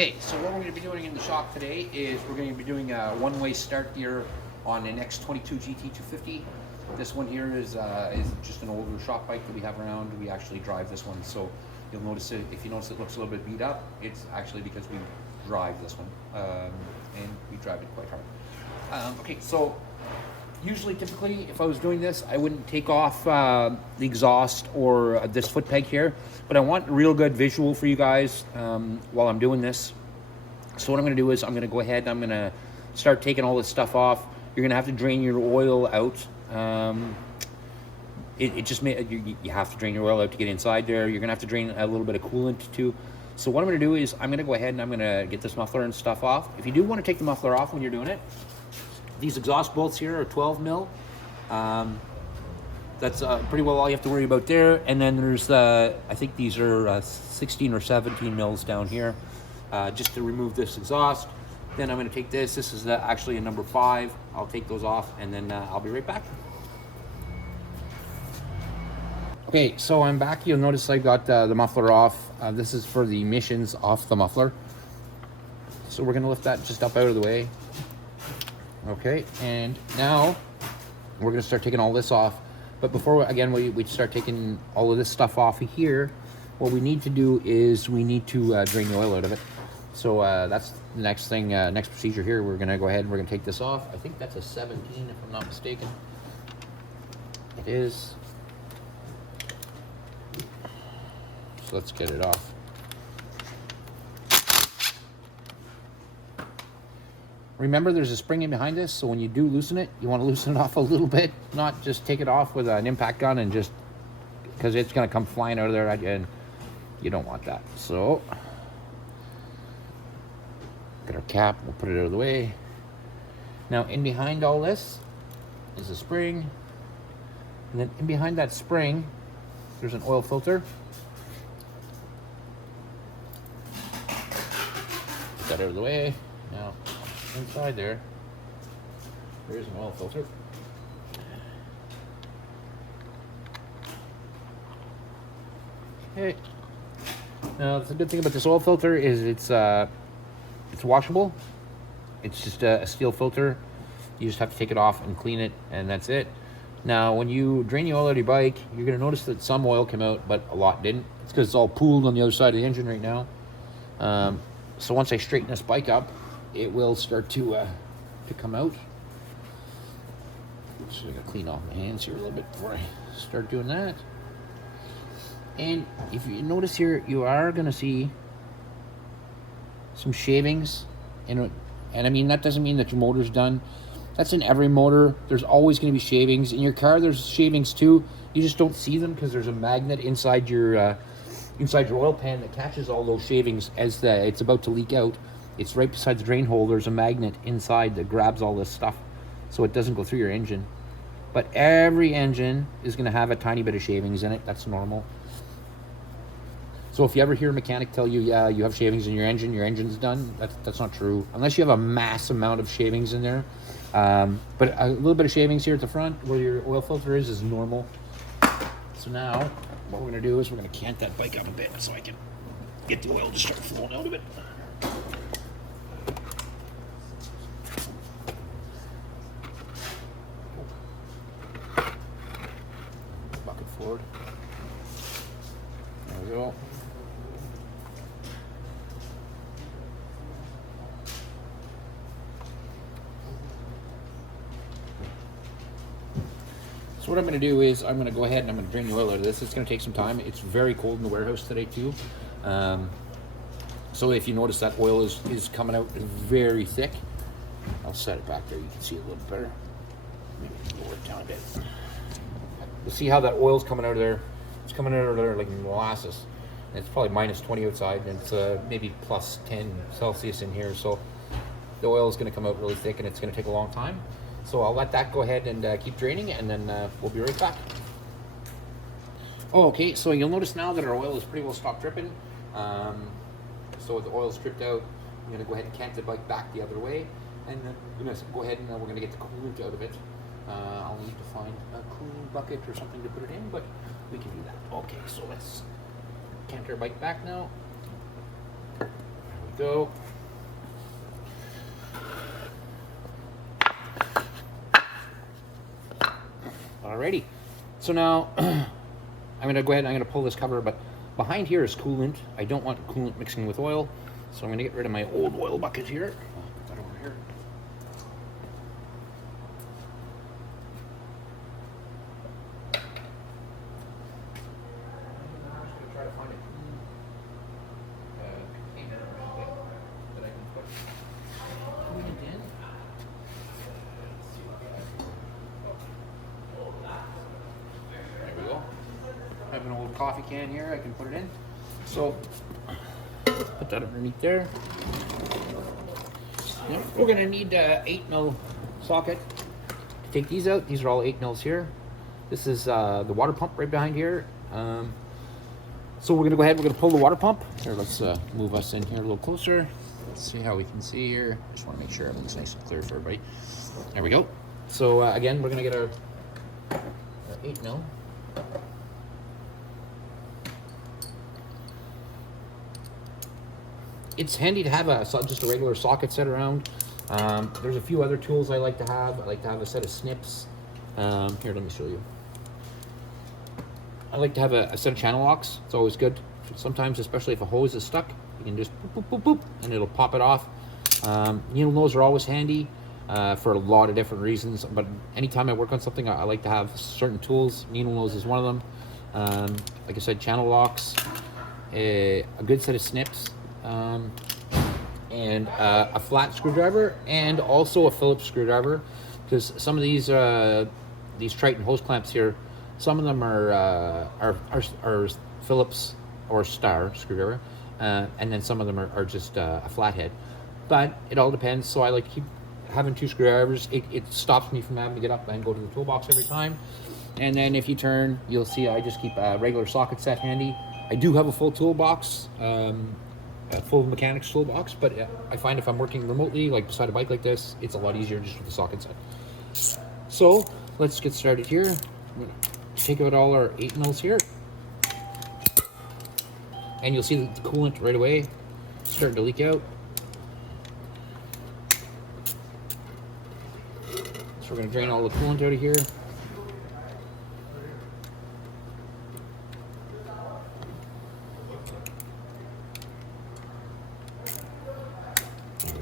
Okay, so what we're going to be doing in the shop today is we're going to be doing a one-way start gear on an X22gt 250. This one here is just an older shop bike that we have around. We actually drive this one, so you'll notice it. If you notice it looks a little bit beat up, it's actually because we drive this one, and we drive it quite hard. Okay, so typically, if I was doing this, I wouldn't take off the exhaust or this foot peg here, but I want a real good visual for you guys while I'm doing this. So what I'm going to do is I'm going to go ahead and I'm going to start taking all this stuff off. You're going to have to drain your oil out. You have to drain your oil out to get inside there. You're going to have to drain a little bit of coolant too. So what I'm going to do is I'm going to go ahead and I'm going to get this muffler and stuff off. If you do want to take the muffler off when you're doing it, these exhaust bolts here are 12 mil. That's pretty well all you have to worry about there. And then there's, I think these are 16 or 17 mils down here, just to remove this exhaust. Then I'm going to take this. This is actually a number 5. I'll take those off, and then I'll be right back. Okay, so I'm back. You'll notice I got the muffler off. This is for the emissions off the muffler. So we're going to lift that just up out of the way. Okay, and now we're going to start taking all this off. But before, again, we start taking all of this stuff off of here, what we need to do is we need to drain the oil out of it. So that's the next thing, next procedure here. We're going to go ahead and we're going to take this off. I think that's a 17, if I'm not mistaken. It is. So let's get it off. Remember, there's a spring in behind this, so when you do loosen it, you want to loosen it off a little bit, not just take it off with an impact gun and just, because it's going to come flying out of there, and you don't want that. So, get our cap, we'll put it out of the way. Now, in behind all this is a spring, and then in behind that spring, there's an oil filter. Put that out of the way. Now, inside there is an oil filter. Okay. Now the good thing about this oil filter is it's washable. It's just a steel filter. You just have to take it off and clean it, and that's it. Now when you drain the oil out of your bike, you're going to notice that some oil came out, but a lot didn't. It's because it's all pooled on the other side of the engine right now. So once I straighten this bike up, it will start to come out. So I gotta clean off my hands here a little bit before I start doing that. And if you notice here, you are gonna see some shavings, and I mean, that doesn't mean that your motor's done. That's in every motor. There's always gonna be shavings. In your car, there's shavings too. You just don't see them because there's a magnet inside your oil pan that catches all those shavings as it's about to leak out. It's right beside the drain hole. There's a magnet inside that grabs all this stuff so it doesn't go through your engine. But every engine is going to have a tiny bit of shavings in it. That's normal. So if you ever hear a mechanic tell you, yeah, you have shavings in your engine's done, that's not true. Unless you have a mass amount of shavings in there. But a little bit of shavings here at the front where your oil filter is normal. So now what we're going to do is we're going to cant that bike up a bit so I can get the oil to start flowing out of it. Forward. There we go. So what I'm going to do is I'm going to go ahead and I'm going to drain the oil out of this. It's going to take some time. It's very cold in the warehouse today too. So if you notice that oil is coming out very thick, I'll set it back there. You can see it a little better. Maybe lower it down a bit. You'll see how that oil's coming out of there. It's coming out of there like molasses. And it's probably minus 20 outside, and it's maybe plus 10 Celsius in here. So the oil is going to come out really thick, and it's going to take a long time. So I'll let that go ahead and keep draining, and then we'll be right back. Oh, okay, so you'll notice now that our oil is pretty well stopped dripping. So the oil's dripped out. I'm going to go ahead and cant the bike back the other way, and then I'm going to go ahead and we're going to get the coolant out of it. I'll need to find a cooling bucket or something to put it in, but we can do that. Okay, so let's cant our bike back now. There we go. Alrighty. So now I'm gonna go ahead and I'm gonna pull this cover, but behind here is coolant. I don't want coolant mixing with oil, so I'm gonna get rid of my old oil bucket here. I'll put that over here. I have an old coffee can here, I can put it in. So, put that underneath there. Now, we're gonna need an 8mm socket to take these out. These are all 8mm here. This is the water pump right behind here. So we're gonna go ahead, we're gonna pull the water pump. Here, let's move us in here a little closer. Let's see how we can see here. Just wanna make sure everything's nice and clear for everybody. There we go. So again, we're gonna get our 8mm. It's handy to have just a regular socket set around. There's a few other tools I like to have. I like to have a set of snips. Here, let me show you. I like to have a set of channel locks. It's always good. Sometimes, especially if a hose is stuck, you can just boop, boop, boop, boop, and it'll pop it off. Needle nose are always handy for a lot of different reasons. But anytime I work on something, I like to have certain tools. Needle nose is one of them. Like I said, channel locks, a good set of snips. And a flat screwdriver, and also a Phillips screwdriver, because some of these Triton hose clamps here, some of them are Phillips or Star screwdriver, and then some of them are just a flathead. But it all depends. So I like to keep having two screwdrivers. It stops me from having to get up and go to the toolbox every time. And then if you turn, you'll see I just keep a regular socket set handy. I do have a full toolbox. A full mechanics toolbox, but I find if I'm working remotely, like beside a bike like this, it's a lot easier just with the socket set. So let's get started here. I'm gonna take out all our 8mm here, and you'll see the coolant right away starting to leak out. So we're gonna drain all the coolant out of here.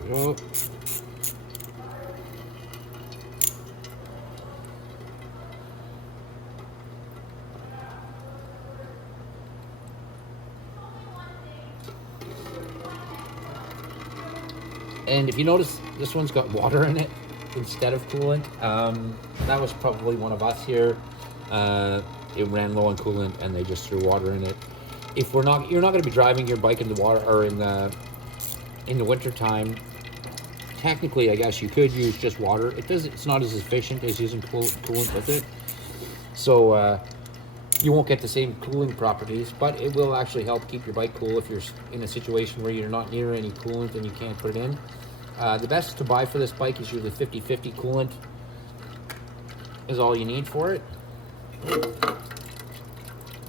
Go. And if you notice, this one's got water in it instead of coolant. That was probably one of us here. It ran low on coolant and they just threw water in it. If you're not going to be driving your bike in the water or in the winter time. Technically, I guess you could use just water. It's not as efficient as using coolant with it. So you won't get the same cooling properties, but it will actually help keep your bike cool if you're in a situation where you're not near any coolant and you can't put it in. The best to buy for this bike is usually 50/50 coolant is all you need for it.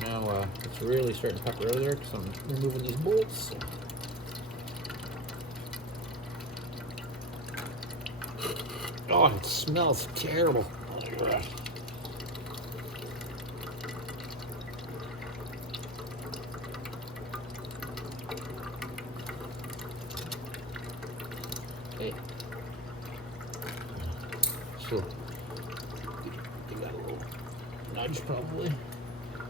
Now it's really starting to pepper out there because I'm removing these bolts. Oh, it smells terrible. Okay. So, give that a little nudge probably.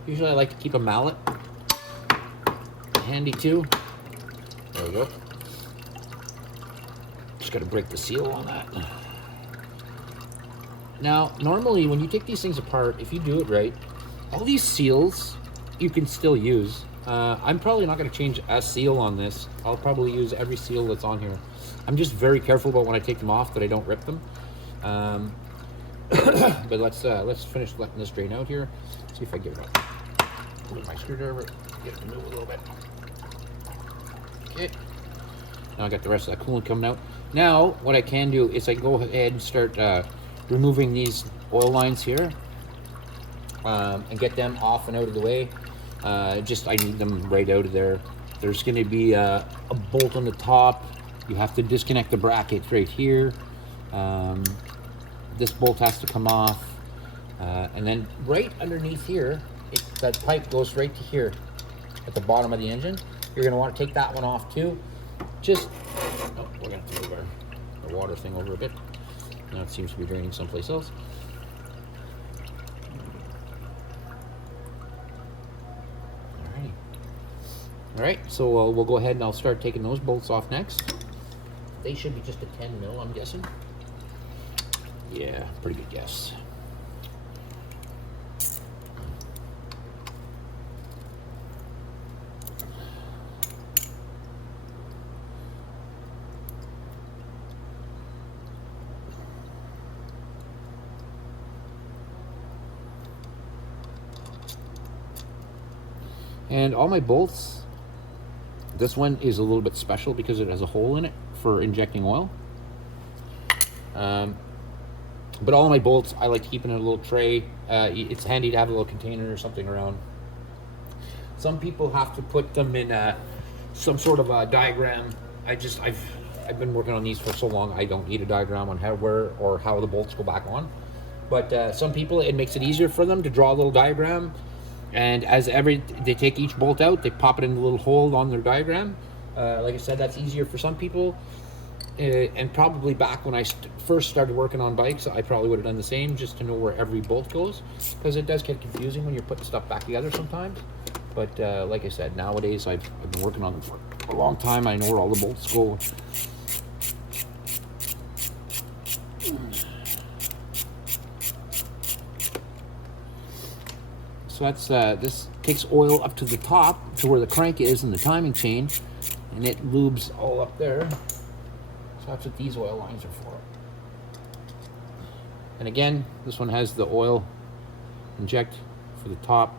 Usually I like to keep a mallet handy too. There we go. Just got to break the seal on that. Now, normally when you take these things apart, if you do it right, all these seals you can still use. I'm probably not going to change a seal on this. I'll probably use every seal that's on here. I'm just very careful about when I take them off that I don't rip them. But let's finish letting this drain out here. See if I get it out. With my screwdriver, get it to move a little bit. Okay. Now I got the rest of that coolant coming out. Now what I can do is I can go ahead and start removing these oil lines here and get them off and out of the way. I need them right out of there. There's going to be a bolt on the top. You have to disconnect the bracket right here. This bolt has to come off. And then right underneath here, that pipe goes right to here at the bottom of the engine. You're going to want to take that one off too. Just, oh, we're going to have to move our water thing over a bit. Now it seems to be draining someplace else. Alrighty. Alright, so we'll go ahead and I'll start taking those bolts off next. They should be just a 10 mil, I'm guessing. Yeah, pretty good guess. And all my bolts, this one is a little bit special because it has a hole in it for injecting oil. But all of my bolts, I like to keep in a little tray. It's handy to have a little container or something around. Some people have to put them in some sort of a diagram. I've been working on these for so long, I don't need a diagram on how, where, or how the bolts go back on. But some people, it makes it easier for them to draw a little diagram. And as they take each bolt out, they pop it in a little hole on their diagram. Like I said, that's easier for some people. And probably back when I first started working on bikes, I probably would have done the same just to know where every bolt goes. Because it does get confusing when you're putting stuff back together sometimes. But like I said, nowadays I've been working on them for a long time. I know where all the bolts go. So that's this takes oil up to the top to where the crank is in the timing chain, and it lubes all up there. So that's what these oil lines are for. And again, this one has the oil inject for the top,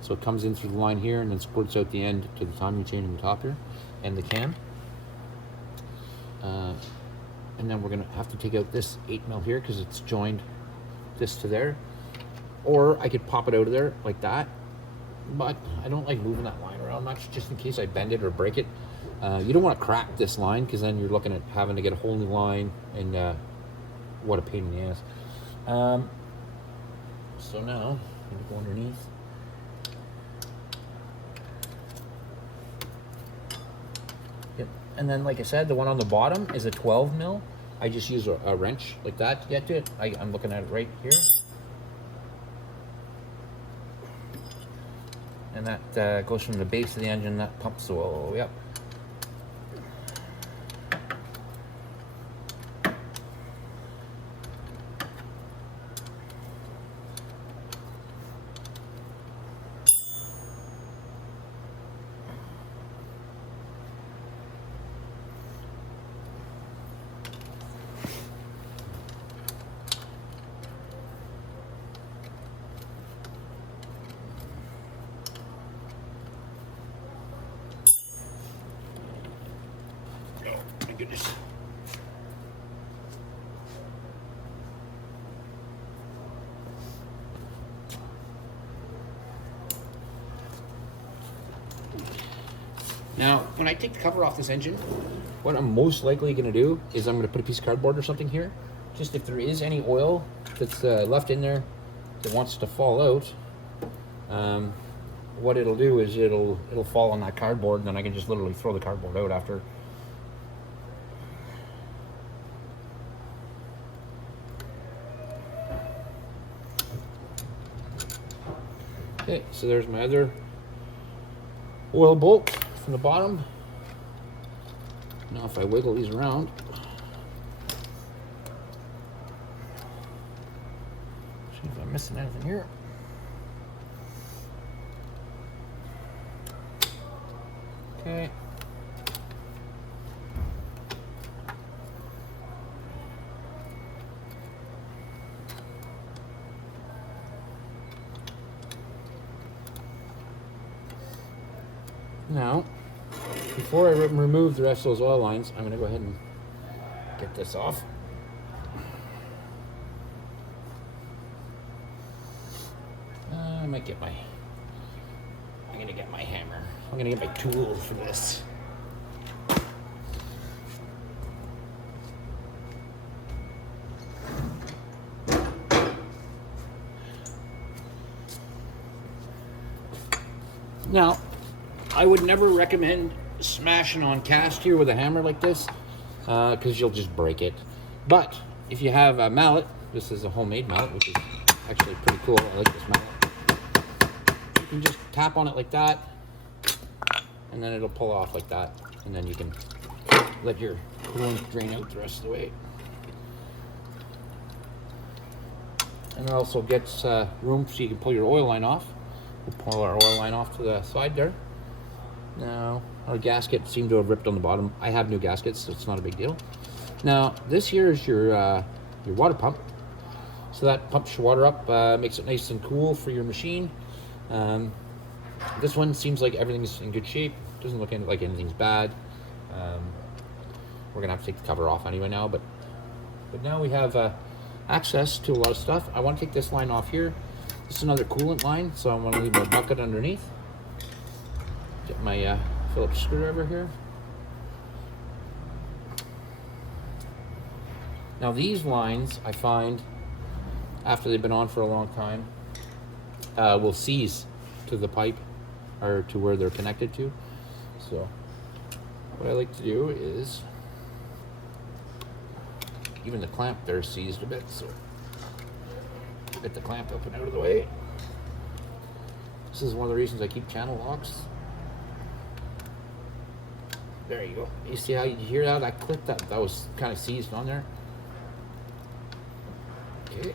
so it comes in through the line here and then squirts out the end to the timing chain in the top here and the cam. And then we're gonna have to take out this 8 mil here because it's joined this to there. Or I could pop it out of there like that, but I don't like moving that line around much, just in case I bend it or break it. You don't want to crack this line because then you're looking at having to get a whole new line, and what a pain in the ass. So now I'm gonna go underneath. Yep. And then, like I said, the one on the bottom is a 12 mil. I just use a wrench like that to get to it. I'm looking at it right here. And that goes from the base of the engine, that pumps the oil all the way up. Goodness. Now, when I take the cover off this engine, what I'm most likely going to do is I'm going to put a piece of cardboard or something here. Just if there is any oil that's left in there that wants to fall out, what it'll do is it'll fall on that cardboard, and then I can just literally throw the cardboard out after. Okay, so there's my other oil bolt from the bottom. Now if I wiggle these around, see if I'm missing anything here. Okay. Now, before I remove the rest of those oil lines, I'm going to go ahead and get this off. I might get my, I'm going to get my hammer. I'm gonna get my tools for this. Now, I would never recommend smashing on cast here with a hammer like this, because you'll just break it. But if you have a mallet, this is a homemade mallet, which is actually pretty cool. I like this mallet. You can just tap on it like that, and then it'll pull off like that, and then you can let your coolant drain out the rest of the way. And it also gets room so you can pull your oil line off. We'll pull our oil line off to the side there. Now, our gasket seemed to have ripped on the bottom. I have new gaskets, so it's not a big deal. Now, this here is your water pump. So that pumps your water up, makes it nice and cool for your machine. This one seems like everything's in good shape. Doesn't look like anything's bad. We're gonna have to take the cover off anyway now, but now we have access to a lot of stuff. I want to take this line off here. This is another coolant line, so I'm gonna leave my bucket underneath. Get my Phillips screwdriver here. Now these lines, I find, after they've been on for a long time, will seize to the pipe or to where they're connected to. So what I like to do is, even the clamp there is seized a bit, so get the clamp up and out of the way. This is one of the reasons I keep channel locks. There you go. You see how you hear that? That clip that was kind of seized on there. Okay.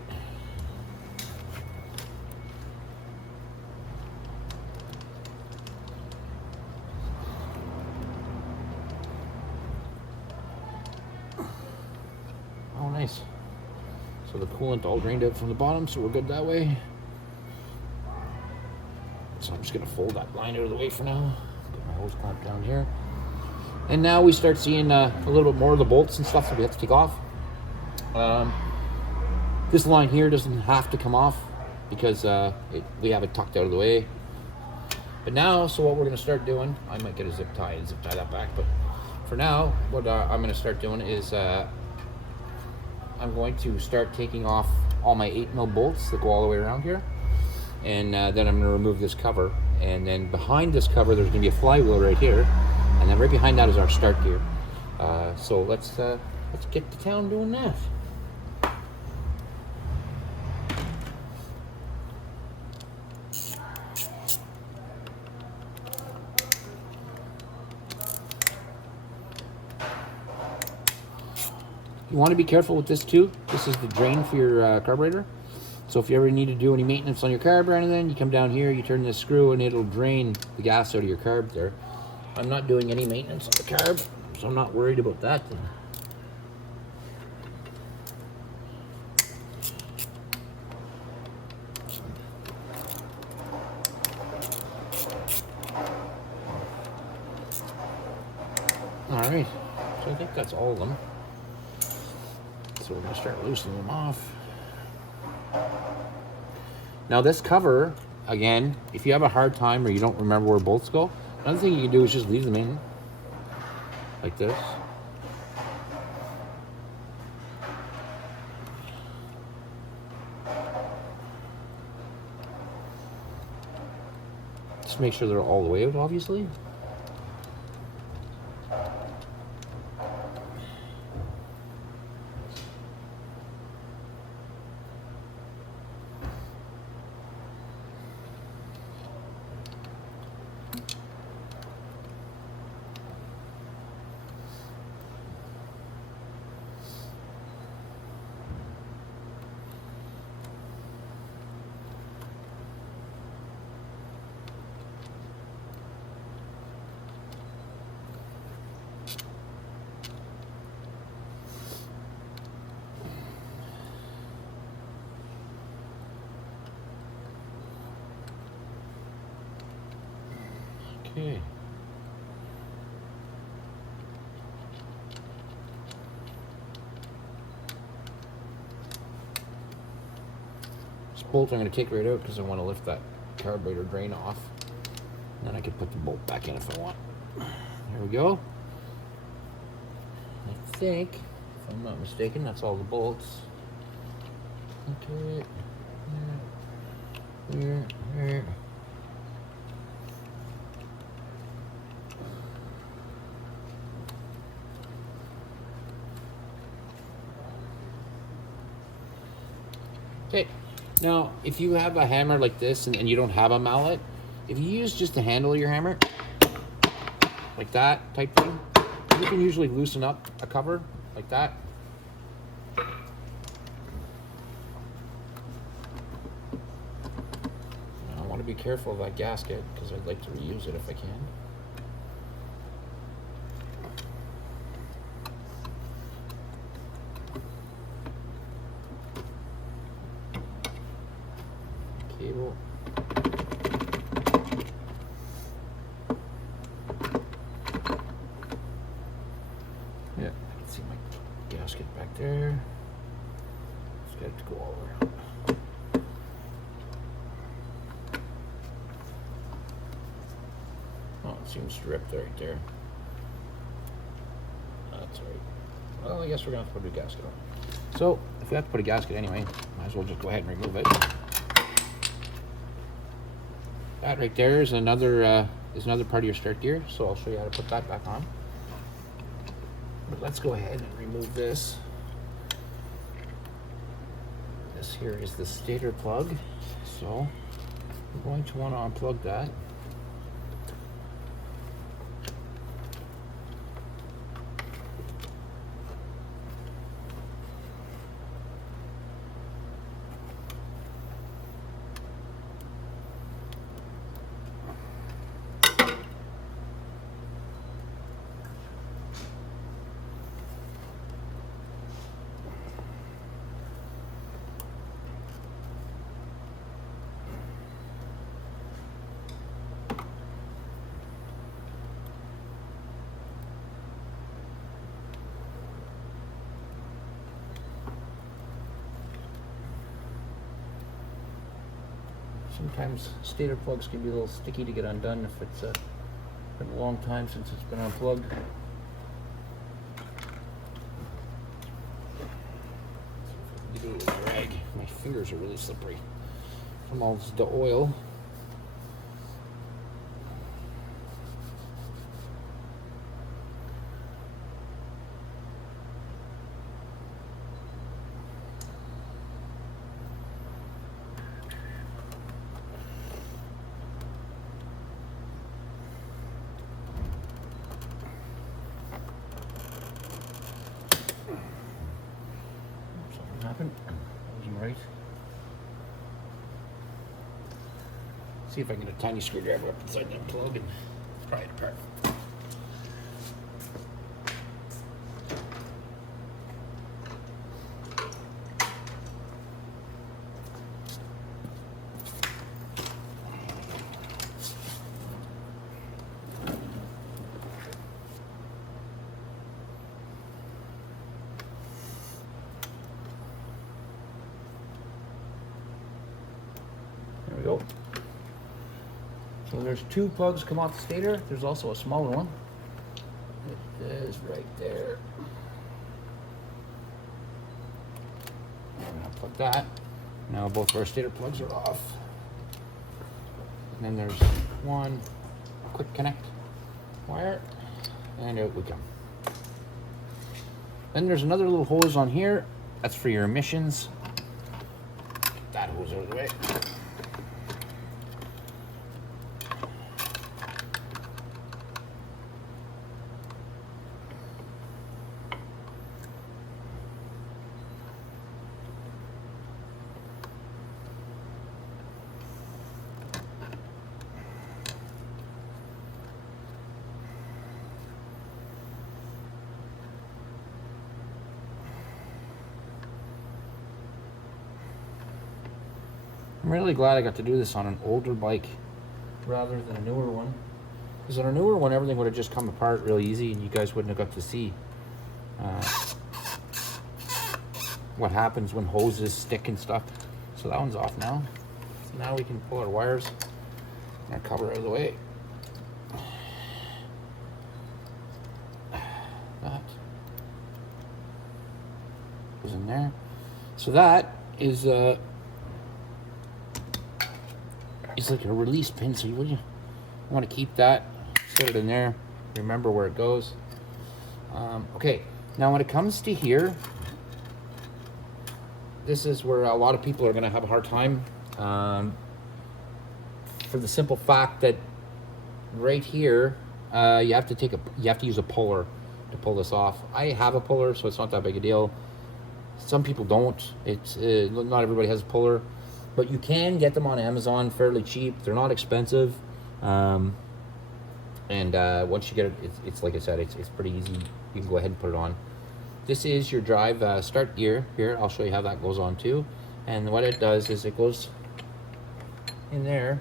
Oh, nice. So the coolant all drained out from the bottom, so we're good that way. So I'm just gonna fold that line out of the way for now. Put my hose clamp down here. And now we start seeing a little bit more of the bolts and stuff that we have to take off. This line here doesn't have to come off because we have it tucked out of the way. But now, so what we're gonna start doing, I might get a zip tie and zip tie that back, but for now, what I'm gonna start doing is I'm going to start taking off all my 8mm bolts that go all the way around here. And then I'm gonna remove this cover. And then behind this cover, there's gonna be a flywheel right here. And then right behind that is our start gear. So let's get to town doing that. You want to be careful with this too. This is the drain for your carburetor. So if you ever need to do any maintenance on your carb or anything, you come down here, you turn this screw, and it'll drain the gas out of your carb there. I'm not doing any maintenance on the carb, so I'm not worried about that then. All right, so I think that's all of them. So we're gonna start loosening them off. Now this cover, again, if you have a hard time or you don't remember where bolts go, another thing you can do is just leave them in like this. Just make sure they're all the way out, obviously. Okay. This bolt I'm going to take right out because I want to lift that carburetor drain off. Then I can put the bolt back in if I want. There we go. I think, if I'm not mistaken, that's all the bolts. Okay. Here. Okay. Now, if you have a hammer like this and you don't have a mallet, if you use just the handle of your hammer, like that type thing, you can usually loosen up a cover like that. I want to be careful of that gasket because I'd like to reuse it if I can. Cable. Yeah, I can see my gasket back there. Just got to go all around. Oh, it seems stripped right there. That's right. Well, I guess we're gonna have to put a gasket on. So, if we have to put a gasket anyway, might as well just go ahead and remove it. That right there is another part of your start gear, so I'll show you how to put that back on. But let's go ahead and remove this. This here is the stator plug, so we're going to want to unplug that. Sometimes stator plugs can be a little sticky to get undone if it's been a long time since it's been unplugged. Give it a little drag. My fingers are really slippery from all the oil. Happened. That wasn't right. See if I can get a tiny screwdriver up inside that plug and pry it apart. There we go. So there's two plugs come off the stator. There's also a smaller one. It is right there. I'm gonna plug that. Now both of our stator plugs are off. And then there's one quick connect wire, and out we come. Then there's another little hose on here. That's for your emissions. Get that hose out of the way. I'm really glad I got to do this on an older bike rather than a newer one. Because on a newer one, everything would have just come apart real easy and you guys wouldn't have got to see what happens when hoses stick and stuff. So that one's off now. So now we can pull our wires and our cover out of the way. Goes in there. So that is it's like a release pin. So you want to keep that, set it in there, remember where it goes. Okay, now when it comes to here, this is where a lot of people are going to have a hard time, for the simple fact that right here, you have to use a puller to pull this off. I have a puller, so it's not that big a deal. Some people don't. It's not everybody has a puller, but you can get them on Amazon fairly cheap. They're not expensive, and once you get it, it's like I said, it's pretty easy. You can go ahead and put it on. This is your drive start gear. Here, I'll show you how that goes on too. And what it does is it goes in there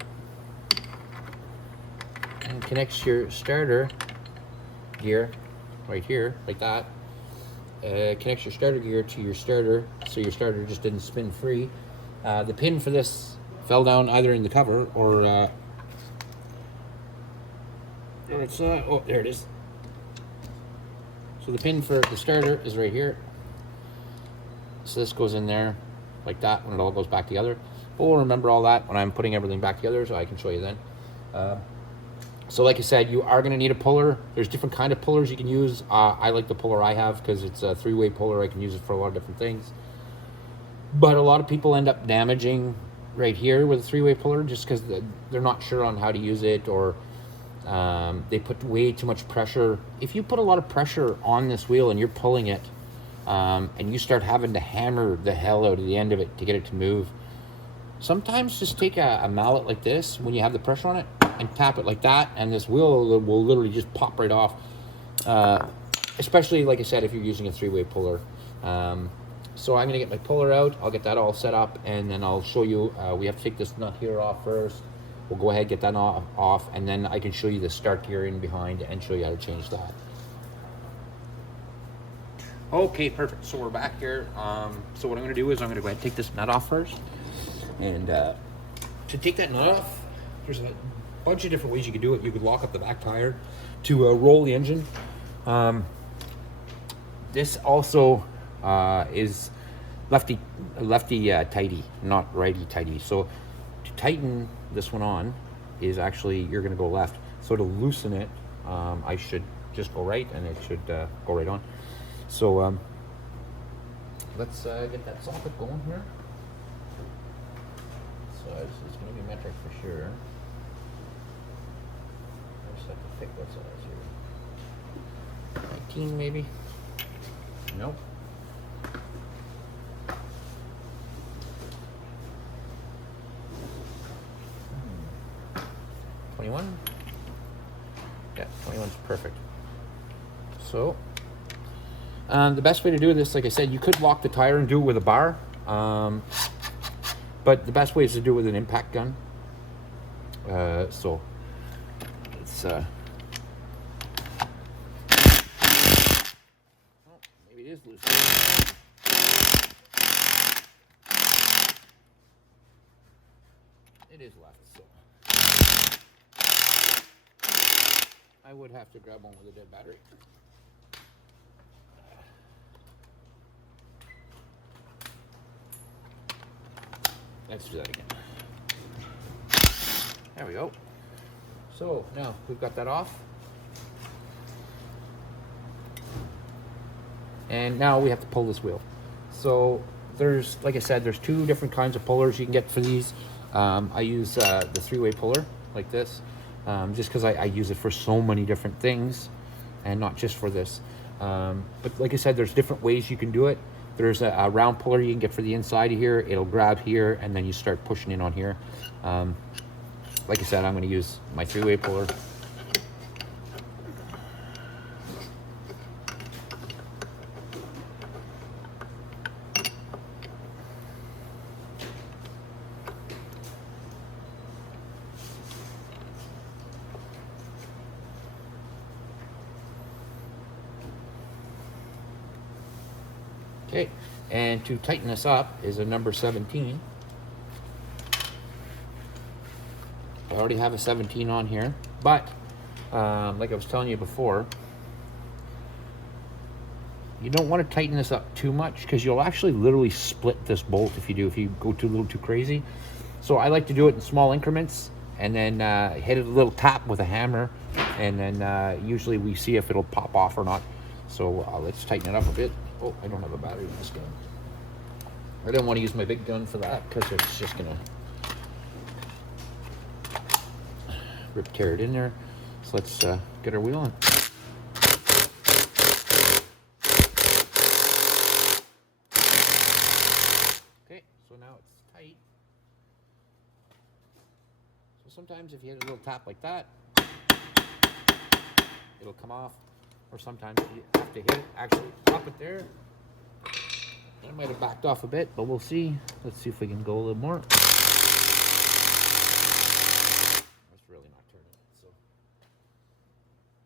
and connects your starter gear right here, like that. Connects your starter gear to your starter, so your starter just didn't spin free. The pin for this fell down either in the cover or oh, there it is. So the pin for the starter is right here. So this goes in there like that when it all goes back together. But we'll remember all that when I'm putting everything back together, so I can show you then. So like I said, you are going to need a puller. There's different kind of pullers you can use. I like the puller I have because it's a 3-way puller. I can use it for a lot of different things. But a lot of people end up damaging right here with a 3-way puller just because they're not sure on how to use it, or they put way too much pressure. If you put a lot of pressure on this wheel and you're pulling it, and you start having to hammer the hell out of the end of it to get it to move, sometimes just take a mallet like this when you have the pressure on it and tap it like that, and this wheel will literally just pop right off. Especially, like I said, if you're using a 3-way puller. So I'm going to get my puller out. I'll get that all set up, and then I'll show you. We have to take this nut here off first. We'll go ahead, get that off, and then I can show you the start gear in behind and show you how to change that. Okay, perfect. So we're back here. So what I'm going to do is I'm going to go ahead and take this nut off first. And to take that nut off, there's a bunch of different ways you could do it. You could lock up the back tire to roll the engine. This also is lefty tighty, not righty tighty. So to tighten this one on is actually, you're going to go left. So to loosen it, I should just go right, and it should go right on. So let's get that socket going here. So this is going to be metric for sure. I just have to pick what size here. 19 maybe? Nope. 21? Yeah, 21's perfect. So, the best way to do this, like I said, you could lock the tire and do it with a bar. But the best way is to do it with an impact gun. So, it's... oh, maybe it is loose. It is left, so... I would have to grab one with a dead battery. Let's do that again. There we go. So now we've got that off. And now we have to pull this wheel. So there's, like I said, there's two different kinds of pullers you can get for these. I use the 3-way puller like this, just because I use it for so many different things and not just for this. But like I said, there's different ways you can do it. There's a round puller you can get for the inside of here. It'll grab here, and then you start pushing in on here. Like I said, I'm going to use my 3-way puller. Okay, and to tighten this up is a number 17. I already have a 17 on here, but like I was telling you before, you don't want to tighten this up too much because you'll actually literally split this bolt if you go too a little too crazy. So I like to do it in small increments and then hit it a little tap with a hammer, and then usually we see if it'll pop off or not. So let's tighten it up a bit. Oh, I don't have a battery in this gun. I didn't want to use my big gun for that because it's just gonna tear it in there. So let's get our wheel on. Okay, so now it's tight. So sometimes if you hit a little tap like that, it'll come off, or sometimes you have to hit it, actually pop it there. I might have backed off a bit, but we'll see. Let's see if we can go a little more. That's really not turning, so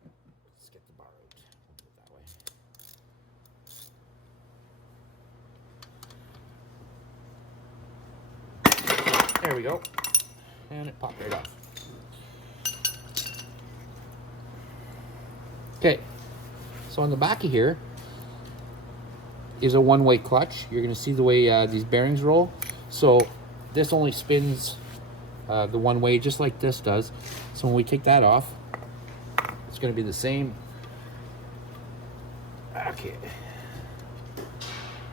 let's get the bar out. We'll put it that way. There we go. And it popped right off. Okay, so on the back of here is a one-way clutch. You're going to see the way these bearings roll. So this only spins the one way, just like this does. So when we take that off, it's going to be the same. Okay.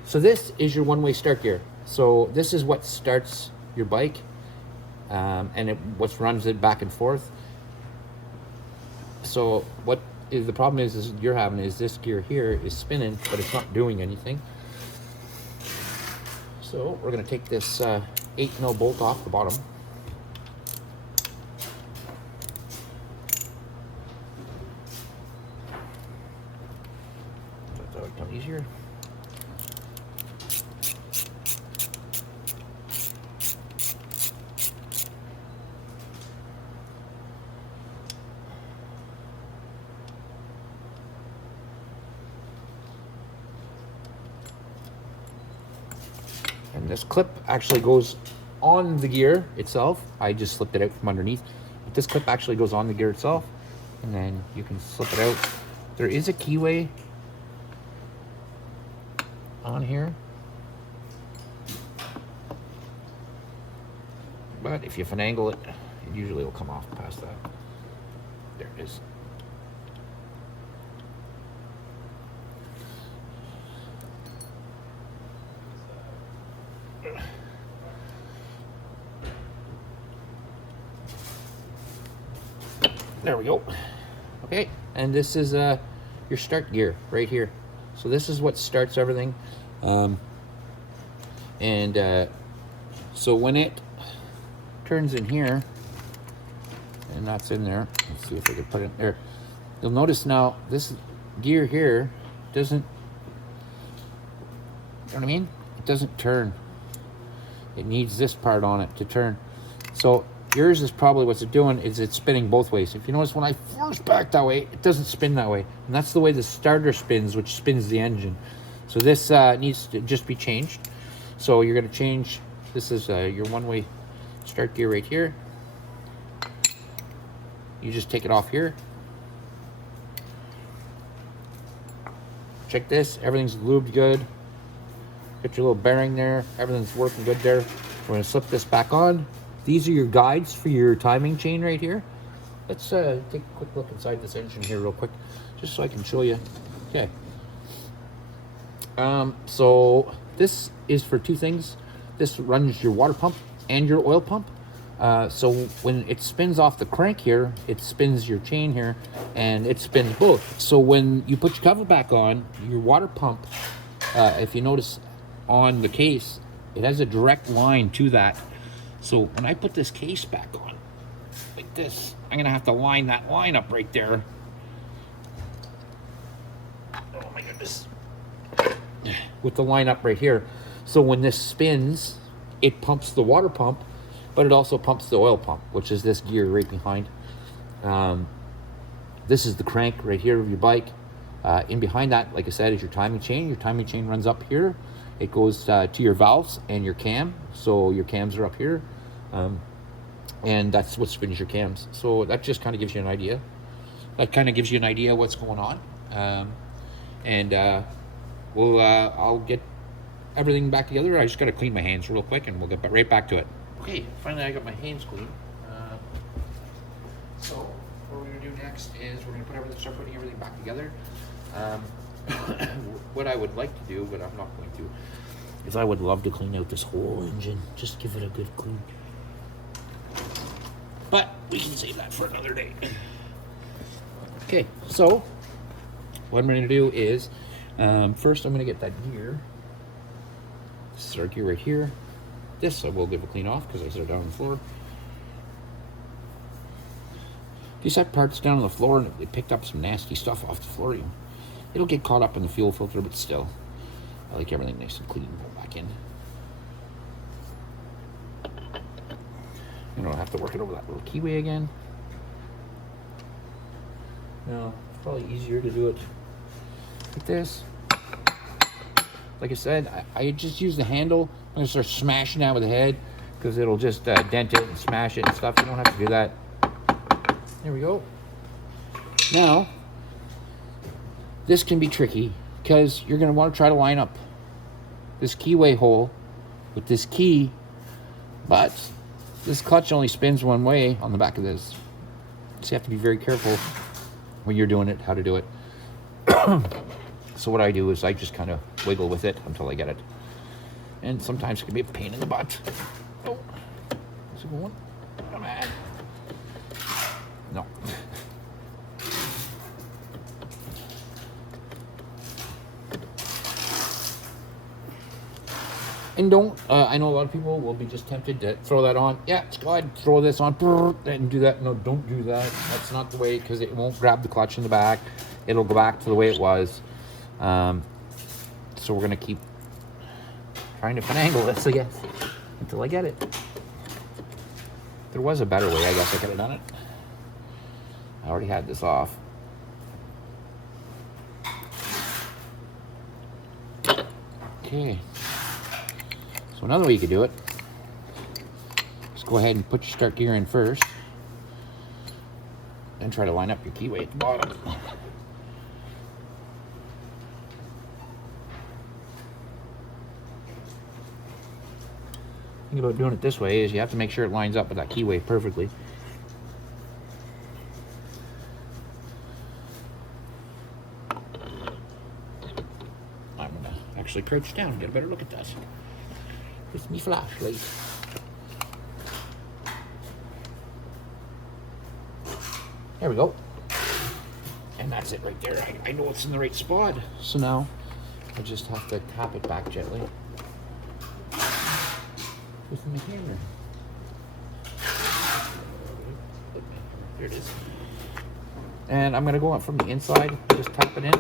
So this is your one-way start gear. So this is what starts your bike, and what runs it back and forth. So what the problem is you're having is this gear here is spinning, but it's not doing anything. So we're going to take this 8mm bolt off the bottom. That would come easier. And this clip actually goes on the gear itself. I just slipped it out from underneath. But this clip actually goes on the gear itself, and then you can slip it out. There is a keyway on here, but if you finagle it, it usually will come off past that. There it is. There we go. Okay, and this is your start gear right here. So this is what starts everything. So when it turns in here, and that's in there, let's see if we can put it in there. You'll notice now this gear here doesn't, you know what I mean? It doesn't turn. It needs this part on it to turn. So yours is probably what's it doing is it's spinning both ways. If you notice, when I force back that way, it doesn't spin that way. And that's the way the starter spins, which spins the engine. So this needs to just be changed. So you're going to change, this is your one-way start gear right here. You just take it off here. Check this, everything's lubed good. Got your little bearing there, everything's working good there. We're going to slip this back on. These are your guides for your timing chain right here. Let's take a quick look inside this engine here real quick, just so I can show you. Okay. So this is for two things. This runs your water pump and your oil pump. So when it spins off the crank here, it spins your chain here, and it spins both. So when you put your cover back on, your water pump, if you notice on the case, it has a direct line to that. So when I put this case back on, like this, I'm gonna have to line that line up right there. Oh my goodness. With the line up right here. So when this spins, it pumps the water pump, but it also pumps the oil pump, which is this gear right behind. This is the crank right here of your bike. In behind that, like I said, is your timing chain. Your timing chain runs up here. It goes to your valves and your cam. So your cams are up here. And that's what spins your cams. So that just kind of gives you an idea. That kind of gives you an idea what's going on. I'll get everything back together. I just got to clean my hands real quick, and we'll get right back to it. Okay, finally I got my hands clean. So what we're gonna do next is we're gonna start putting everything back together. What I would like to do, but I'm not going to, is I would love to clean out this whole engine. Just give it a good clean. But we can save that for another day. Okay, so what I'm gonna do is first I'm gonna get that gear. This is our gear right here. This I will give a clean off because I set it down on the floor. If you set parts down on the floor and it picked up some nasty stuff off the floor, it'll get caught up in the fuel filter, but still, I like everything nice and clean. Go back in. You don't have to work it over that little keyway again. No, it's probably easier to do it like this. Like I said, I just use the handle. I'm gonna start smashing that with the head because it'll just dent it and smash it and stuff. You don't have to do that. There we go. Now, this can be tricky because you're going to want to try to line up this keyway hole with this key, but this clutch only spins one way on the back of this. So you have to be very careful when you're doing it, how to do it. So what I do is I just kind of wiggle with it until I get it. And sometimes it can be a pain in the butt. Oh, is it going? Come on. No. And don't, I know a lot of people will be just tempted to throw that on. Yeah, let's go ahead and throw this on and do that. No, don't do that. That's not the way, because it won't grab the clutch in the back. It'll go back to the way it was. So we're going to keep trying to finagle this, I guess, until I get it. If there was a better way, I guess I could have done it. I already had this off. Okay. So another way you could do it, just go ahead and put your start gear in first, then try to line up your keyway at the bottom. The thing about doing it this way is you have to make sure it lines up with that keyway perfectly. I'm gonna actually crouch down and get a better look at this. It's me flashlight. There we go. And that's it right there. I know it's in the right spot. So now I just have to tap it back gently with my hammer. There it is. And I'm going to go up from the inside and just tap it in.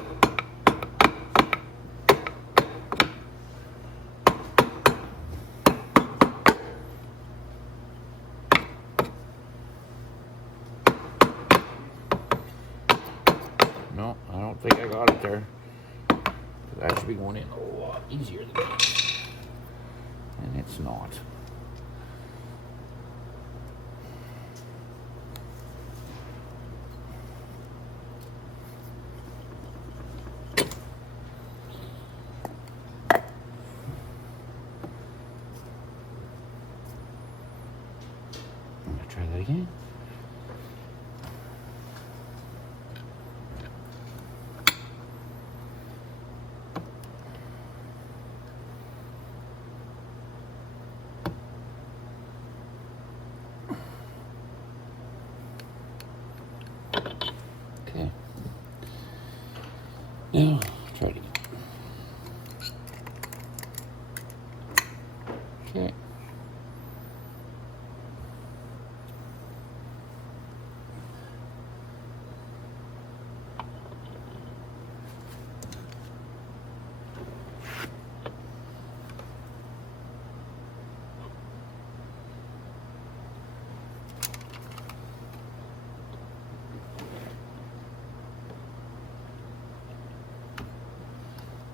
No, I don't think I got it there. That should be going in a lot easier than that. And it's not. I'm gonna try that again. Okay. Now, try it again. Okay.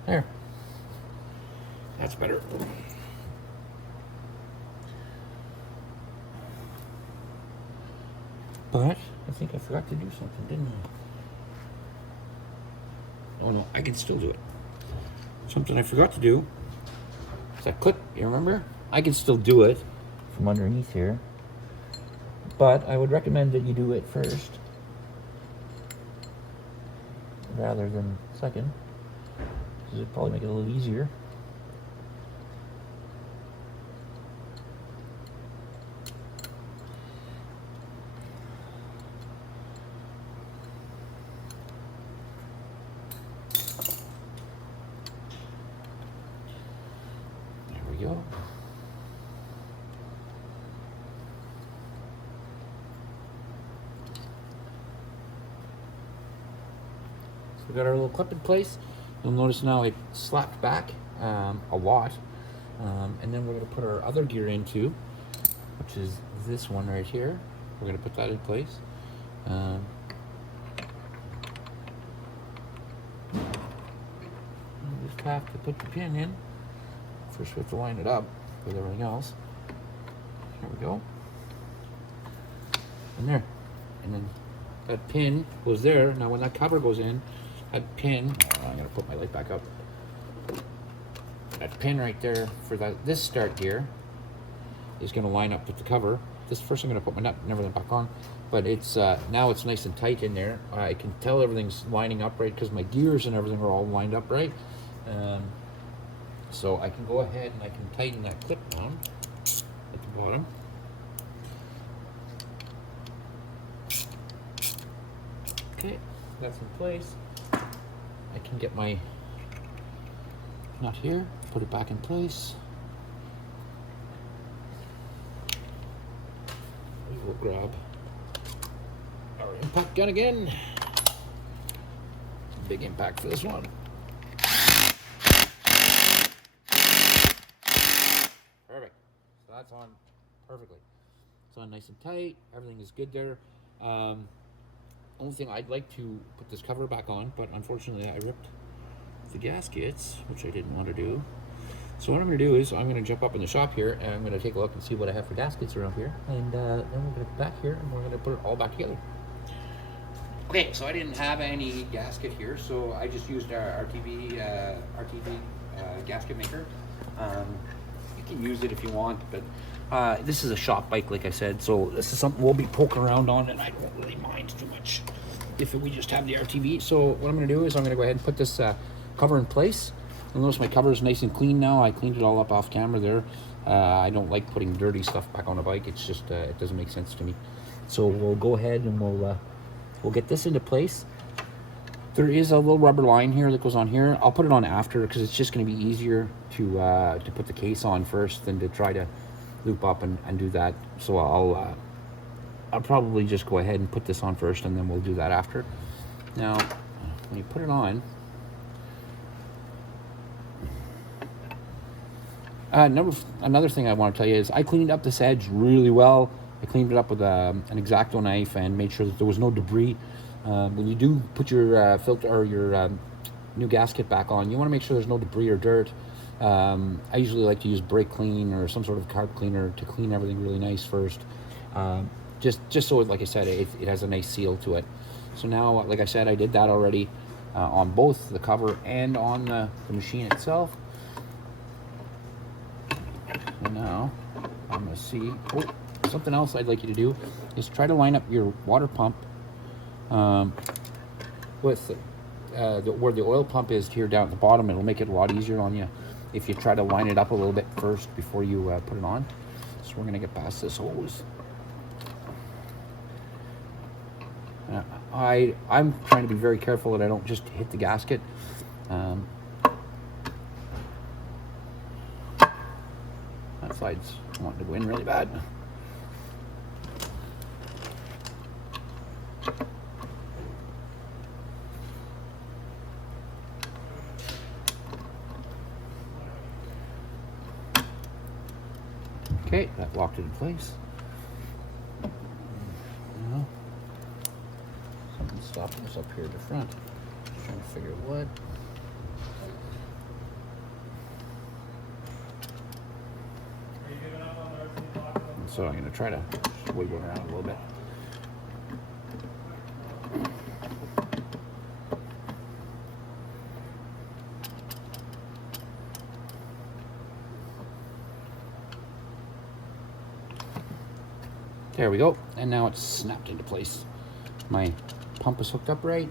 There. That's better. But I think I forgot to do something, didn't I? Oh no, I can still do it. something I forgot to do is that clip, you remember? I can still do it from underneath here, but I would recommend that you do it first rather than second, because it'd probably make it a little easier. There we go. We got our little clip in place. You'll notice now it slapped back a lot. And then we're going to put our other gear into, which is this one right here. We're going to put that in place. You just have to put the pin in. First we have to line it up with everything else. There we go. And there. And then that pin goes there. Now when that cover goes in, that pin, I'm going to put my light back up. That pin right there for this start gear is going to line up with the cover. This first I'm going to put my nut and everything back on, but it's now it's nice and tight in there. I can tell everything's lining up right because my gears and everything are all lined up right. So I can go ahead and I can tighten that clip down at the bottom. Okay, that's in place. I can get my nut here, put it back in place. We will grab our impact gun again. Big impact for this one. Perfect. So that's on perfectly. It's on nice and tight. Everything is good there. Only thing, I'd like to put this cover back on, but unfortunately I ripped the gaskets, which I didn't want to do. So what I'm going to do is I'm going to jump up in the shop here and I'm going to take a look and see what I have for gaskets around here, and then we're going to go back here and we're going to put it all back together. Okay, so I didn't have any gasket here, so I just used our RTV gasket maker. You can use it if you want, but this is a shop bike, like I said, so this is something we'll be poking around on, and I don't really mind too much if we just have the RTV. So what I'm going to do is I'm going to go ahead and put this cover in place. You'll notice my cover is nice and clean now. I cleaned it all up off camera there. I don't like putting dirty stuff back on a bike. It's just it doesn't make sense to me. So we'll go ahead and we'll get this into place. There is a little rubber line here that goes on here. I'll put it on after because it's just going to be easier to put the case on first than to try to loop up and do that. So I'll probably just go ahead and put this on first, and then we'll do that after. Now, when you put it on, another thing I want to tell you is I cleaned up this edge really well. I cleaned it up with an X-Acto knife and made sure that there was no debris. When you do put your filter or your new gasket back on, you want to make sure there's no debris or dirt. I usually like to use brake clean or some sort of carb cleaner to clean everything really nice first. Just so, like I said, it has a nice seal to it. So now, like I said, I did that already on both the cover and on the machine itself. And now I'm going to see. Oh, something else I'd like you to do is try to line up your water pump with where the oil pump is here down at the bottom. It'll make it a lot easier on you if you try to line it up a little bit first before you put it on. So we're going to get past this hose. I'm trying to be very careful that I don't just hit the gasket. That side's wanting to go in really bad. Okay, that locked it in place. Now, something's stopping us up here at the front. Just trying to figure out what. And so I'm going to try to wiggle around a little bit. There we go. And now it's snapped into place. My pump is hooked up right.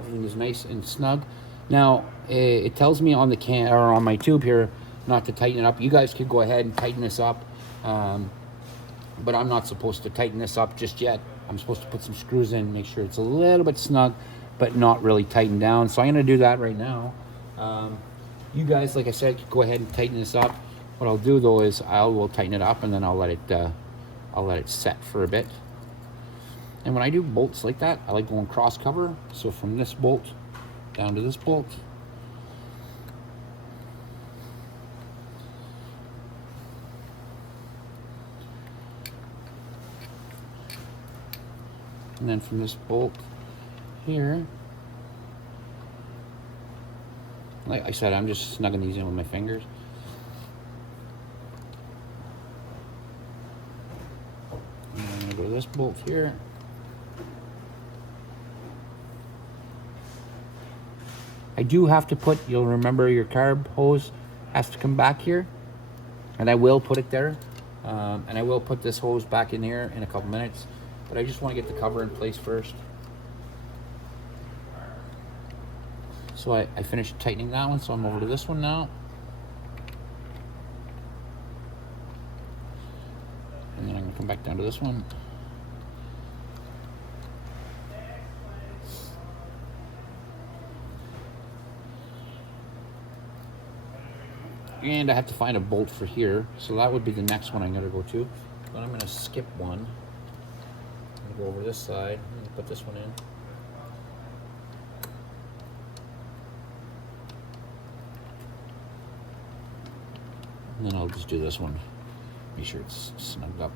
Everything is nice and snug. Now, it tells me on the can or on my tube here not to tighten it up. You guys could go ahead and tighten this up. But I'm not supposed to tighten this up just yet. I'm supposed to put some screws in, make sure it's a little bit snug, but not really tightened down. So I'm gonna do that right now. You guys, like I said, go ahead and tighten this up. What I'll do though is I will tighten it up and then I'll let it set for a bit. And when I do bolts like that, I like going cross cover. So from this bolt down to this bolt. And then from this bolt here, like I said, I'm just snugging these in with my fingers. And I'm gonna go to this bolt here. I do have to put, you'll remember your carb hose has to come back here, and I will put it there. And I will put this hose back in here in a couple minutes, but I just want to get the cover in place first. So I finished tightening that one, so I'm over to this one now. And then I'm going to come back down to this one. And I have to find a bolt for here, so that would be the next one I'm going to go to. But I'm going to skip one. I'm going to go over this side and put this one in. And then I'll just do this one. Make sure it's snugged up.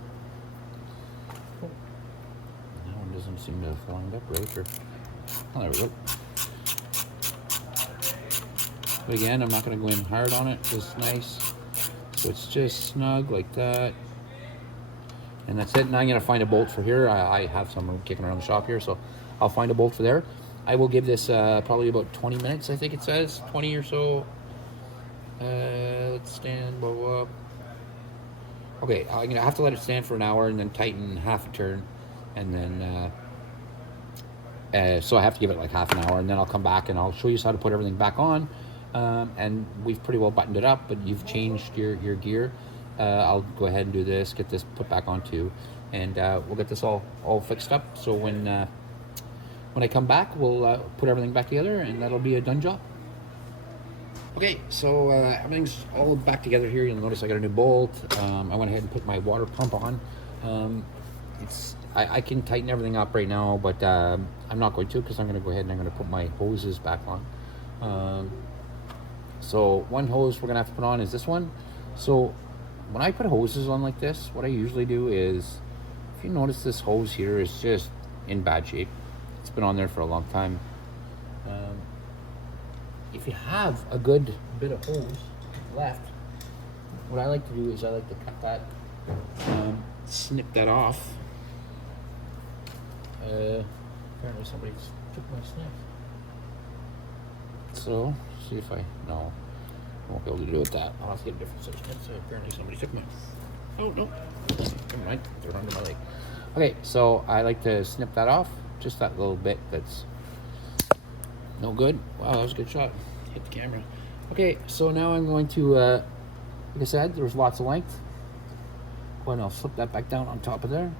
That one doesn't seem to have lined up right. Or, oh, there we go. But again, I'm not going to go in hard on it, just nice. So it's just snug like that. And that's it. Now I'm going to find a bolt for here. I have some kicking around the shop here, so I'll find a bolt for there. I will give this probably about 20 minutes, I think it says. 20 or so. Let's stand, blah, blah. Okay, I'm going to have to let it stand for an hour and then tighten half a turn. And then, so I have to give it like half an hour, and then I'll come back and I'll show you how to put everything back on. And we've pretty well buttoned it up, but you've changed your gear. I'll go ahead and do this, get this put back on too, and we'll get this all fixed up. So when I come back, we'll put everything back together, and that'll be a done job. Okay, so everything's all back together here. You'll notice I got a new bolt. I went ahead and put my water pump on. I can tighten everything up right now, but I'm not going to, because I'm going to go ahead and I'm going to put my hoses back on. So one hose we're going to have to put on is this one. So when I put hoses on like this, what I usually do is, if you notice, this hose here is just in bad shape. It's been on there for a long time. If you have a good bit of hose left, what I like to do is I like to cut that, snip that off. Apparently somebody took my snip. So, see if no, I won't be able to do it with that. I'll have to get a different size snip. So apparently somebody took my, oh no, never mind, they're under my leg. Okay, so I like to snip that off, just that little bit that's no good. Wow, that was a good shot. Hit the camera. Okay, so now I'm going to, like I said, there's lots of length. Go ahead and I'll slip that back down on top of there.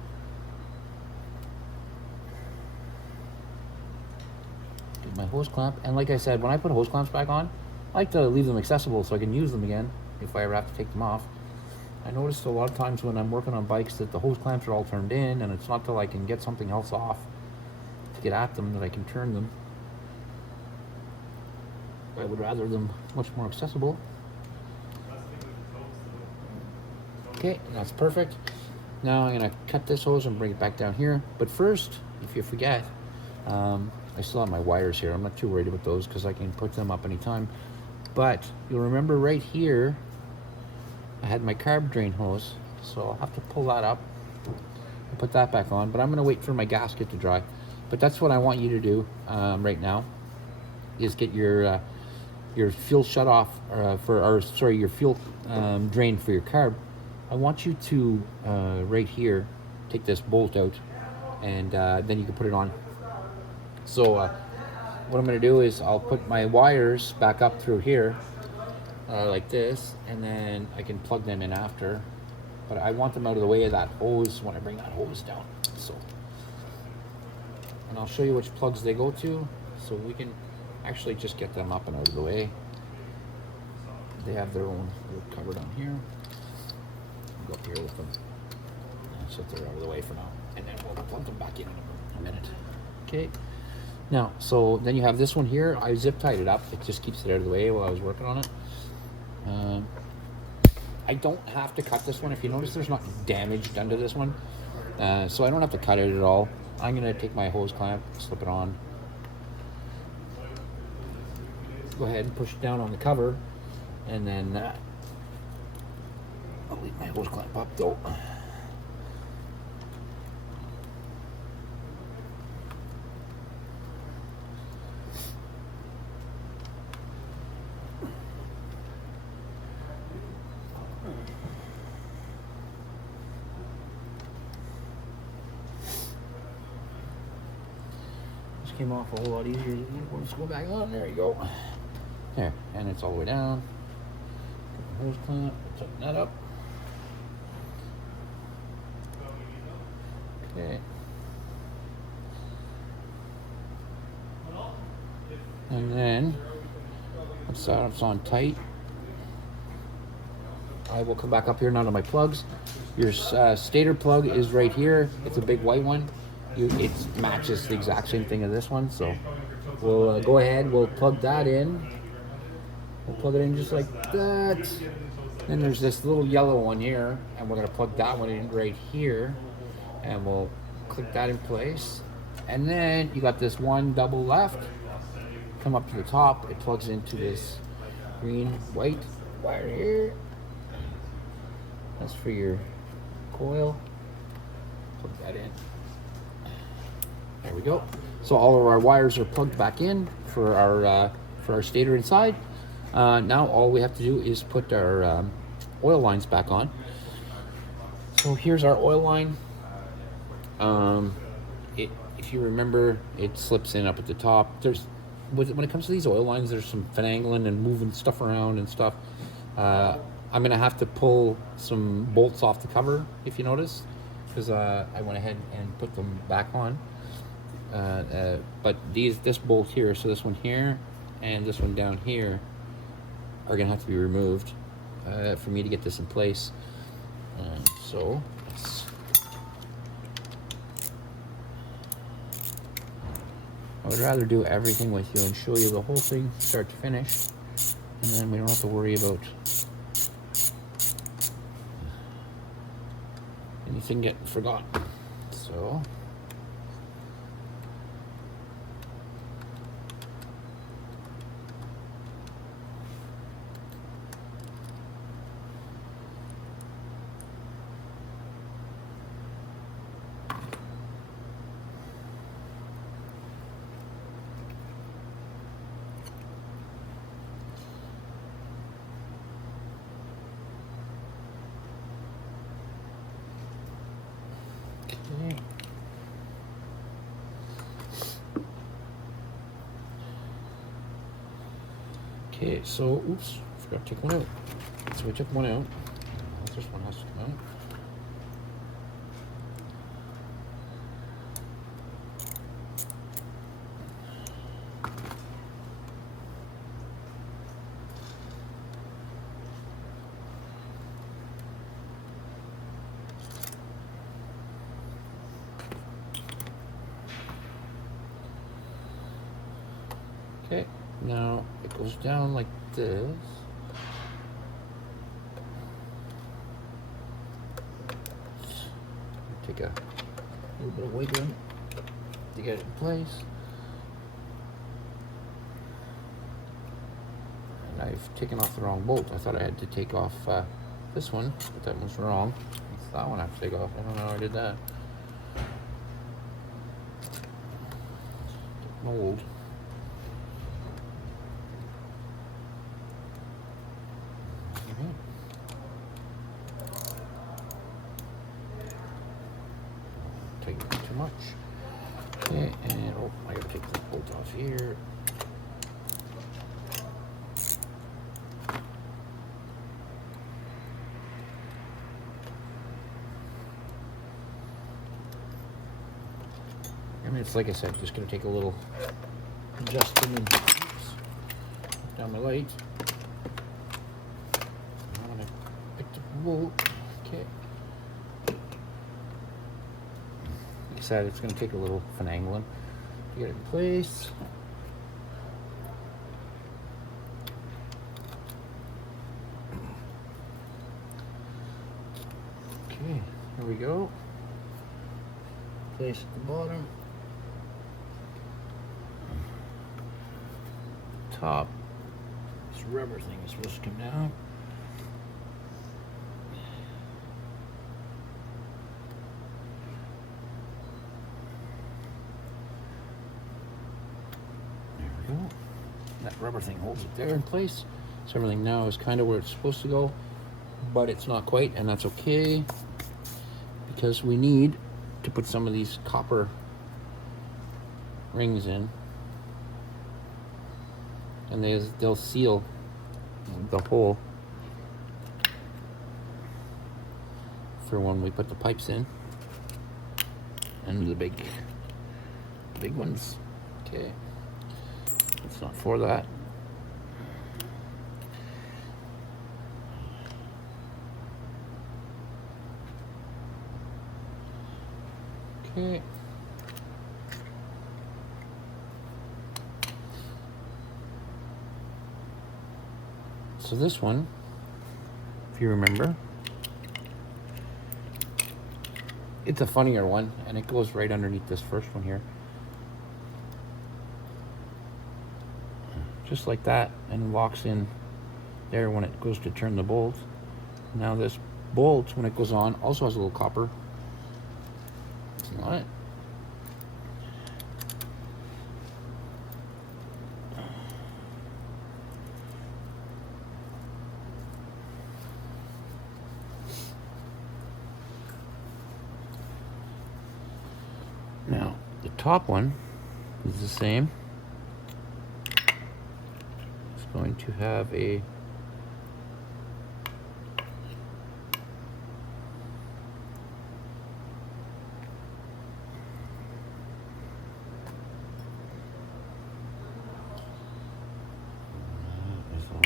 Get my hose clamp. And like I said, when I put hose clamps back on, I like to leave them accessible so I can use them again if I ever have to take them off. I noticed a lot of times when I'm working on bikes that the hose clamps are all turned in, and it's not till I can get something else off to get at them that I can turn them. I would rather them much more accessible. Okay, that's perfect. Now I'm gonna cut this hose and bring it back down here. But first, if you forget, I still have my wires here. I'm not too worried about those because I can put them up anytime. But you'll remember right here, I had my carb drain hose, so I'll have to pull that up and put that back on. But I'm gonna wait for my gasket to dry. But that's what I want you to do right now, is get your fuel shut off your fuel drain for your carb. I want you to right here take this bolt out, and then you can put it on. So what I'm going to do is I'll put my wires back up through here like this, and then I can plug them in after. But I want them out of the way of that hose when I bring that hose down. So, and I'll show you which plugs they go to, so we can actually just get them up and out of the way. They have their own little cover down here. I'll go up here with them. So they're out of the way for now, and then we'll plug them back in a minute. Okay. Now, so then you have this one here. I zip tied it up. It just keeps it out of the way while I was working on it. I don't have to cut this one. If you notice, there's not damage done to this one. So I don't have to cut it at all. I'm going to take my hose clamp, slip it on. Go ahead and push it down on the cover. And then I'll leave my hose clamp up though. Came off a whole lot easier. We'll just go back on. There you go. There, and it's all the way down. Get the hose clamp, tighten that up. Okay. And then once that's on tight, I will come back up here now to my plugs. Your stator plug is right here. It's a big white one. It matches the exact same thing as this one, so we'll go ahead, we'll plug that in. We'll plug it in just like that. Then there's this little yellow one here, and we're going to plug that one in right here, and we'll click that in place. And then you got this one double left. Come up to the top, it plugs into this green white wire here. That's for your coil. Plug that in. There we go. So all of our wires are plugged back in for our stator inside. Now all we have to do is put our oil lines back on. So here's our oil line. If you remember, it slips in up at the top. When it comes to these oil lines, there's some finagling and moving stuff around and stuff. I'm gonna have to pull some bolts off the cover, if you notice, because I went ahead and put them back on. But this bolt here, so this one here and this one down here are gonna have to be removed for me to get this in place. So I would rather do everything with you and show you the whole thing start to finish, and then we don't have to worry about anything getting forgotten. So okay, so oops, forgot to take one out. So we took one out. This one has to come out. Okay, now it goes down like this. Take a little bit of wiggling to get it in place. And I've taken off the wrong bolt. I thought I had to take off this one, but that was wrong. It's that one I have to take off. I don't know how I did that. Mold. too much. Okay, and oh, I gotta take this bolt off here. I mean, it's like I said, just gonna take a little adjusting and down my light. I'm gonna pick the bolt. Okay. Like I said, it's gonna take a little finagling to get it in place. Okay, here we go. Place at the bottom. Top. This rubber thing is supposed to come down. There we go. That rubber thing holds it there in place. So everything now is kind of where it's supposed to go, but it's not quite, and that's okay, because we need to put some of these copper rings in, and they'll seal the hole for when we put the pipes in, and the big ones. Okay, it's not for that. Okay. So this one, if you remember, it's a funnier one, and it goes right underneath this first one here. Just like that, and locks in there when it goes to turn the bolt. Now this bolt, when it goes on, also has a little copper. It's not. Now, the top one is the same. It's going to have a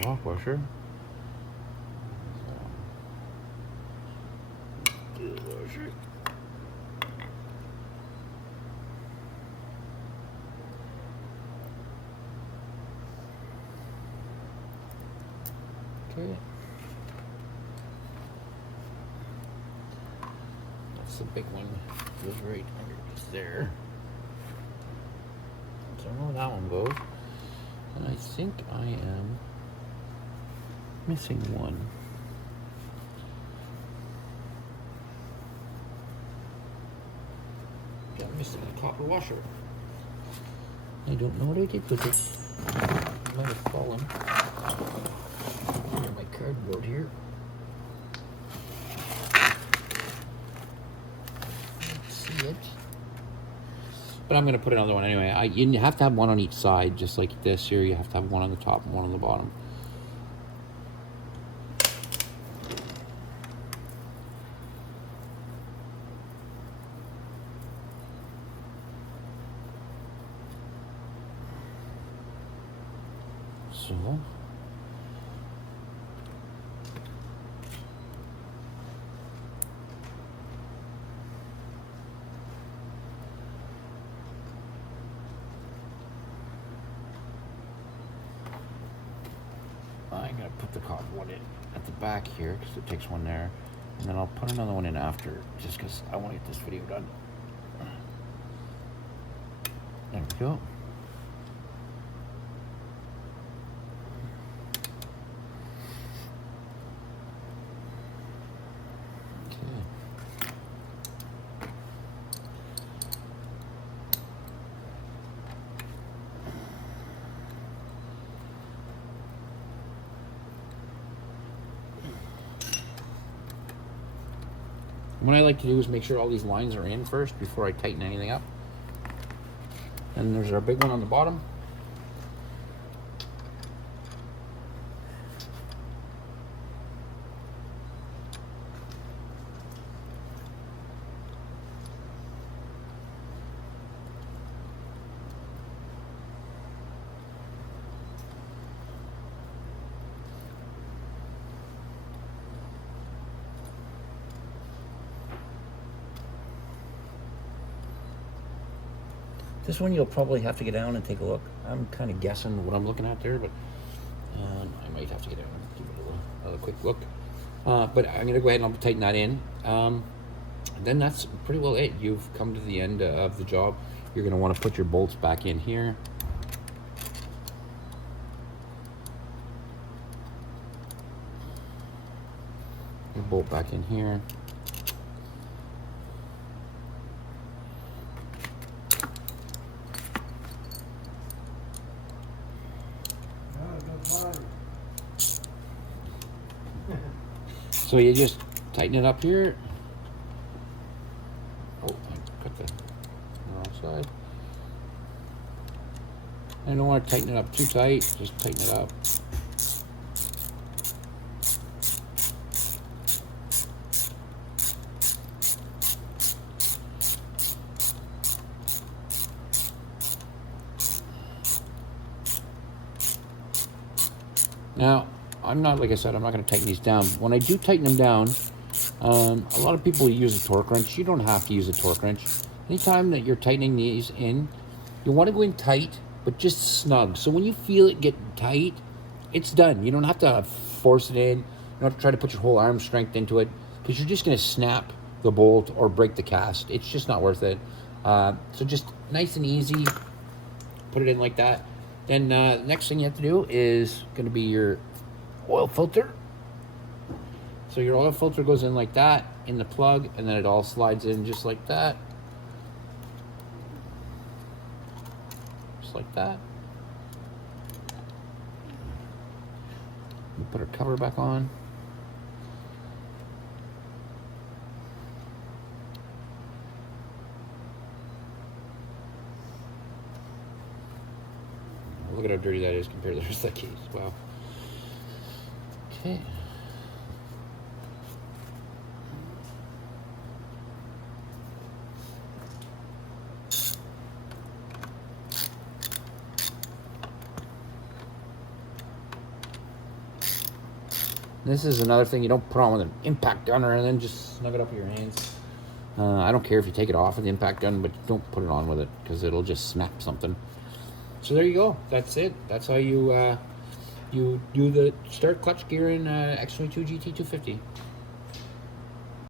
lock washer. Okay. That's the big one. Goes right underneath there. So I know where that one goes. And I think I am missing one. I'm missing a copper washer. I don't know what I did with it. It might have fallen. My cardboard here. Let's see it. But I'm going to put another one anyway. You have to have one on each side, just like this here. You have to have one on the top and one on the bottom. So I'm going to put the copper one in at the back here because it takes one there, and then I'll put another one in after, just because I want to get this video done. There we go. What I like to do is make sure all these lines are in first before I tighten anything up. And there's our big one on the bottom. This one you'll probably have to get down and take a look. I'm kind of guessing what I'm looking at there, but I might have to get down and give it another quick look. But I'm going to go ahead and I'll tighten that in. Then that's pretty well it. You've come to the end of the job. You're going to want to put your bolts back in here. Your bolt back in here. So you just tighten it up here. Oh, I got the wrong side. I don't want to tighten it up too tight, just tighten it up. Now, I'm not, like I said, I'm not going to tighten these down. When I do tighten them down, a lot of people use a torque wrench. You don't have to use a torque wrench. Anytime that you're tightening these in, you want to go in tight, but just snug. So when you feel it get tight, it's done. You don't have to force it in. You don't have to try to put your whole arm strength into it, because you're just going to snap the bolt or break the cast. It's just not worth it. So just nice and easy, put it in like that. Then next thing you have to do is going to be your oil filter. So your oil filter goes in like that in the plug, and then it all slides in just like that. Just like that. We put our cover back on. Look at how dirty that is compared to the rest of that case. Wow. Okay. This is another thing you don't put on with an impact gun, and then just snug it up with your hands. I don't care if you take it off with the impact gun, but don't put it on with it, because it'll just snap something. So there you go. That's it. That's how you you do the start clutch gear in X22 GT 250.